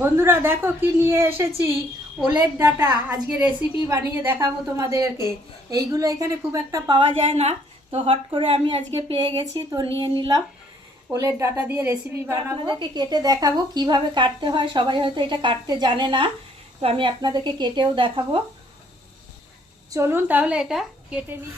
বন্ধুরা দেখো কি নিয়ে এসেছি, ওলের ডাটা। আজকে রেসিপি বানিয়ে দেখাবো তোমাদেরকে। এইগুলো এখানে খুব একটা পাওয়া যায় না, তো হট করে আমি আজকে পেয়ে গেছি, তো নিয়ে নিলাম। ওলের ডাটা দিয়ে রেসিপি বানাবো, আপনাদেরকে কেটে দেখাবো কিভাবে কাটতে হয়। সবাই হয়তো এটা কাটতে জানে না, তো আমি আপনাদেরকে কেটেও দেখাবো। চলুন তাহলে এটা কেটে নিই।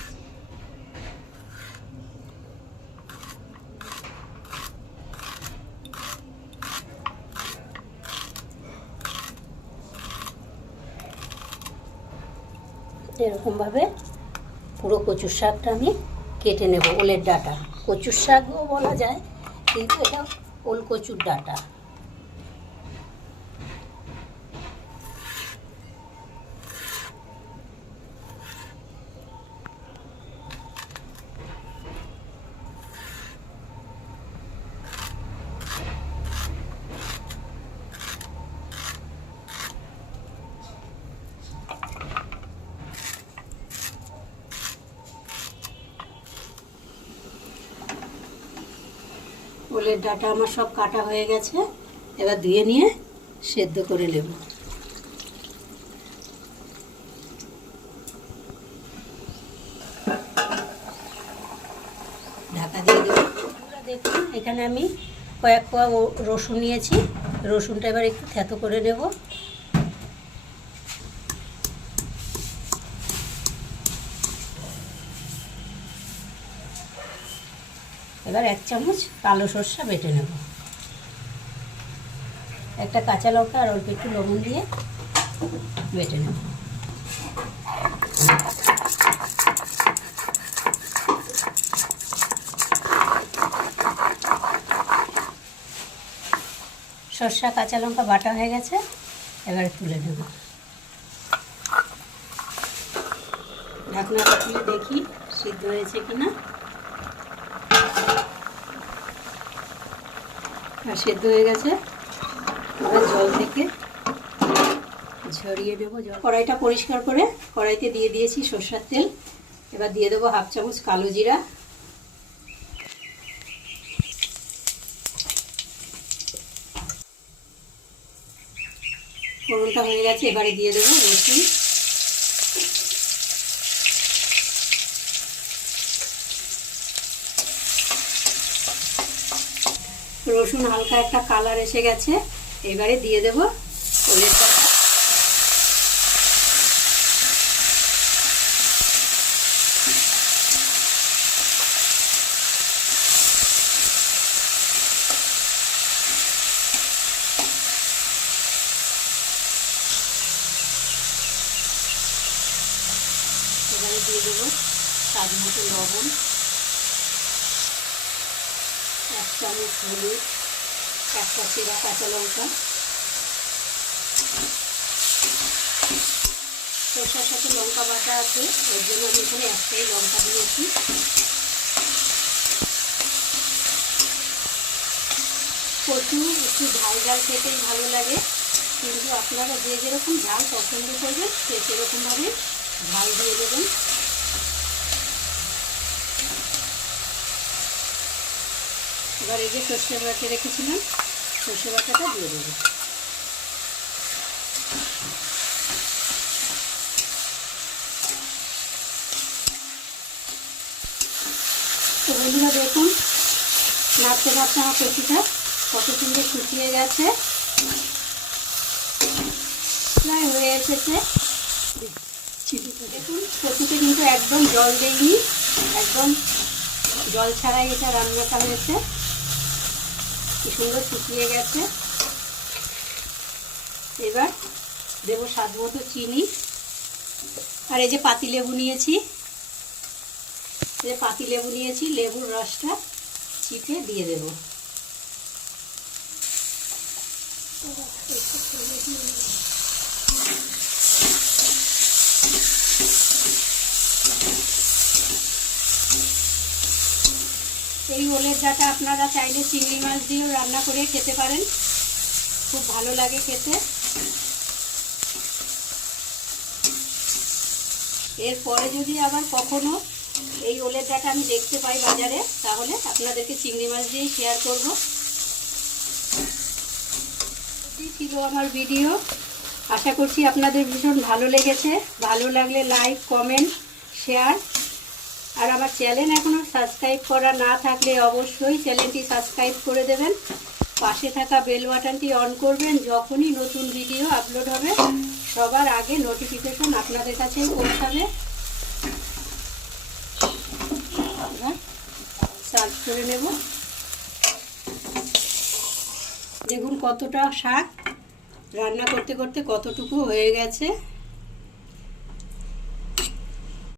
এরকমভাবে পুরো কচুর শাকটা আমি কেটে নেব। ওলের ডাটা কচুর শাকও বলা যায়, কিন্তু এটা ওল কচুর ডাটা। ওলের ডাটা আমার সব কাটা হয়ে গেছে, এবার ধুয়ে নিয়ে সেদ্ধ করে নেব। ঢাকা দিয়ে দেব। দেখুন এখানে আমি কয়েক কোয়া রসুন নিয়েছি, রসুনটা এবার একটু থেতো করে নেব। এবার 1 চামচ কালো সরষা বেটে নেব। একটা কাঁচা লঙ্কা আর অল্প একটু লবণ দিয়ে বেটে নেব। সরষা কাঁচা লঙ্কা বাটা হয়ে গেছে, এবারে তুলে নেব। ঢাকনাটা খুলে দেখি সিদ্ধ হয়েছে কিনা। আর সেদ্ধ হয়ে গেছে, এবার জল থেকে ঝরিয়ে দেবো। কড়াইটা পরিষ্কার করে কড়াইতে দিয়ে দিয়েছি সরষের তেল। এবার দিয়ে দেবো 1/2 চামচ কালো জিরা, ফোড়নটা হয়ে গেছে, এবারে দিয়ে দেবো রসুন। রসুন হালকা একটা কালার এসে গেছে, এবারে দিয়ে দেবো ওলের ডাটা। এবারে দিয়ে দেবো স্বাদ মতো লবণ, 1 চামচ হলুদ, একটা চেরা কাঁচা লঙ্কা। সরষার সাথে লঙ্কা বাটা আছে, ওর জন্য আমি এখানে একটাই লঙ্কা দিয়েছি। কচু একটু ঝাল ঝাল খেতেই ভালো লাগে, কিন্তু আপনারা যে যেরকম ঝাল পছন্দ করবেন সে সেরকমভাবে ঝাল দিয়ে দেবেন। এবার এই যে সর্ষে বাটা রেখেছিলাম, সর্ষে বাটাটা দিয়ে দেবো। তো বন্ধুরা দেখুন, নাড়তে নাড়তে আমার কচুটা কত সুন্দর শুকিয়ে গেছে, প্রায় হয়ে এসেছে। দেখুন কচুতে কিন্তু একদম জল দেয়নি, একদম জল ছাড়াই এটা রান্নাটা হয়েছে। কি সুন্দর শুকিয়ে গেছে। এবার দেবো স্বাদ মতো চিনি, আর এই যে পাতিলেবু নিয়েছি, লেবুর রসটা চিপে দিয়ে দেবো। এই ওলের ডাটা আপনারা চাইলে চিংড়ি মাছ দিয়েও রান্না করে খেতে পারেন, খুব ভালো লাগে খেতে। এরপরে যদি আবার কখনো এই ওলের ডাটা আমি দেখতে পাই বাজারে, তাহলে আপনাদেরকে চিংড়ি মাছ দিয়েই শেয়ার করব। এই ছিল আমার ভিডিও। আশা করছি আপনাদের ভীষণ ভালো লেগেছে। ভালো লাগলে লাইক, কমেন্ট, শেয়ার। আর আমার চ্যানেল এখনও সাবস্ক্রাইব করা না থাকলে অবশ্যই চ্যানেলটি সাবস্ক্রাইব করে দেবেন। পাশে থাকা বেল বাটনটি অন করবেন। যখনই নতুন ভিডিও আপলোড হবে সবার আগে নোটিফিকেশন আপনাদের কাছেই পৌঁছাবে। এবার সার্ভ করে নেব। দেখুন কতটা শাক রান্না করতে করতে কতটুকু হয়ে গেছে।